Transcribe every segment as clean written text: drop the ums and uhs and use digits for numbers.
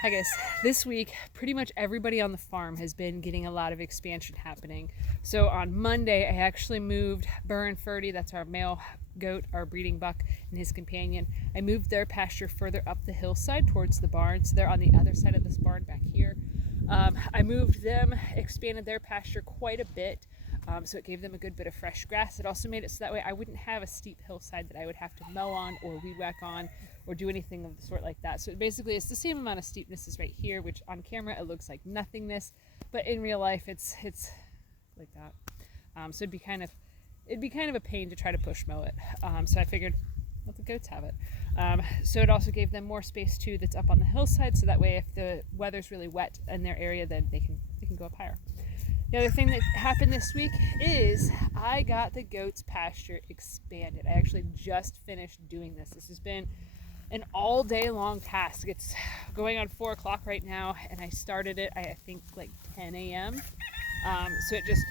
Hi guys, this week pretty much everybody on the farm has been getting a lot of expansion happening. So on Monday I actually moved Burr and Ferdy, that's our male goat, our breeding buck, and his companion. I moved their pasture further up the hillside towards the barn, so they're on the other side of this barn back here. I moved them, expanded their pasture quite a bit. So it gave them a good bit of fresh grass. It also made it so that way I wouldn't have a steep hillside that I would have to mow on or weed whack on or do anything of the sort like that. So basically it's the same amount of steepness as right here, which on camera it looks like nothingness, but in real life it's like that. So it'd be kind of a pain to try to push mow it. So I figured let the goats have it. So it also gave them more space too that's up on the hillside, so that way if the weather's really wet in their area, then they can go up higher. The other thing that happened this week is I got the goats' pasture expanded. I actually just finished doing this. This has been an all day long task. It's going on 4 o'clock right now, and I started it, I think, like 10 a.m. So it just,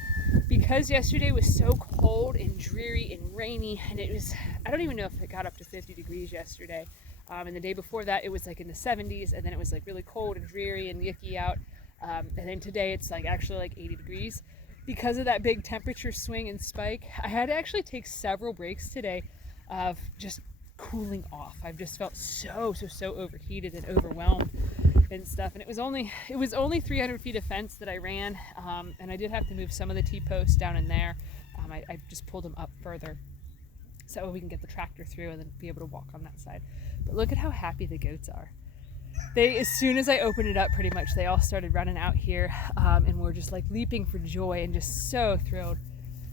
because yesterday was so cold and dreary and rainy, and it was, I don't even know if it got up to 50 degrees yesterday. And the day before that, it was like in the 70s, and then it was like really cold and dreary and yucky out. And then today it's like actually like 80 degrees. Because of that big temperature swing and spike, I had to actually take several breaks today of just cooling off. I've just felt so overheated and overwhelmed and stuff. And it was only 300 feet of fence that I ran, and I did have to move some of the T-posts down in there. I just pulled them up further so we can get the tractor through and then be able to walk on that side. But look at how happy the goats are. They, as soon as I opened it up, pretty much they all started running out here, and were just like leaping for joy and just so thrilled.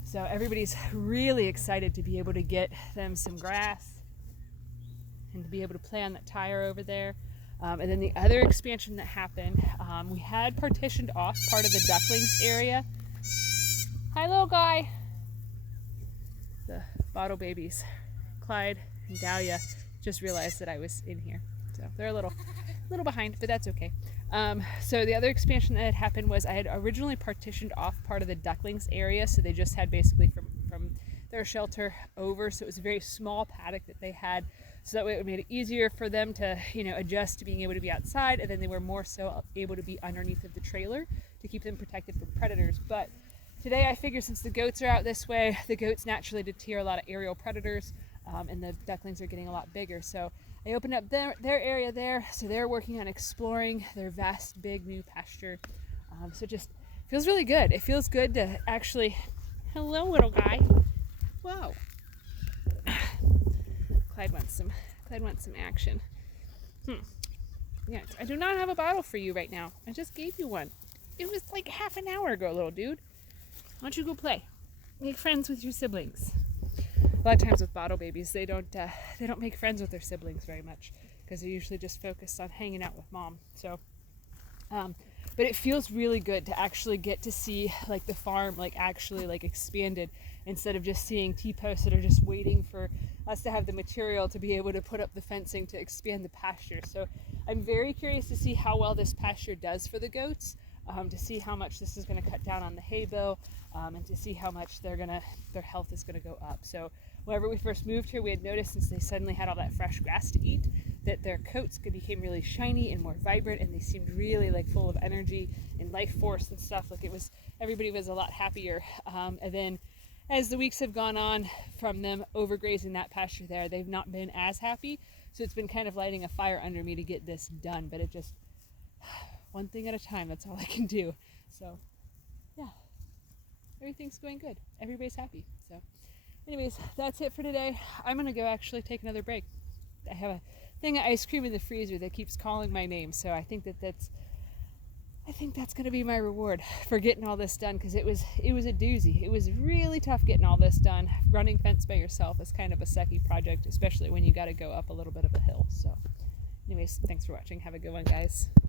So everybody's really excited to be able to get them some grass and to be able to play on that tire over there. And then the other expansion that happened, we had partitioned off part of the ducklings area. Hi, little guy. The bottle babies, Clyde and Dahlia, just realized that I was in here. So they're a little behind, but that's okay. So the other expansion that had happened was I had originally partitioned off part of the ducklings area, so they just had basically from their shelter over, so it was a very small paddock that they had, so that way it made it easier for them to, adjust to being able to be outside, and then they were more so able to be underneath of the trailer to keep them protected from predators. But today I figure since the goats are out this way, the goats naturally deter a lot of aerial predators, and the ducklings are getting a lot bigger. So I opened up their area there, so they're working on exploring their vast, big new pasture. So just feels really good. It feels good to actually, hello little guy. Whoa. Clyde wants some action. Yeah, I do not have a bottle for you right now. I just gave you one. It was like half an hour ago, little dude. Why don't you go play? Make friends with your siblings. A lot of times with bottle babies, they don't make friends with their siblings very much because they're usually just focused on hanging out with mom. So, but it feels really good to actually get to see like the farm like actually like expanded instead of just seeing T-posts that are just waiting for us to have the material to be able to put up the fencing to expand the pasture. So I'm very curious to see how well this pasture does for the goats, to see how much this is going to cut down on the hay bill, and to see how much their health is going to go up. So whenever we first moved here, we had noticed since they suddenly had all that fresh grass to eat, that their coats became really shiny and more vibrant, and they seemed really like full of energy and life force and stuff. Like everybody was a lot happier. And then as the weeks have gone on from them overgrazing that pasture there, they've not been as happy. So it's been kind of lighting a fire under me to get this done, but it just, one thing at a time, that's all I can do. So yeah, everything's going good. Everybody's happy. So anyways, that's it for today. I'm gonna go actually take another break. I have a thing of ice cream in the freezer that keeps calling my name, so I think that's gonna be my reward for getting all this done, because it was a doozy. It was really tough getting all this done. Running fence by yourself is kind of a sucky project, especially when you got to go up a little bit of a hill. So anyways, thanks for watching. Have a good one, guys.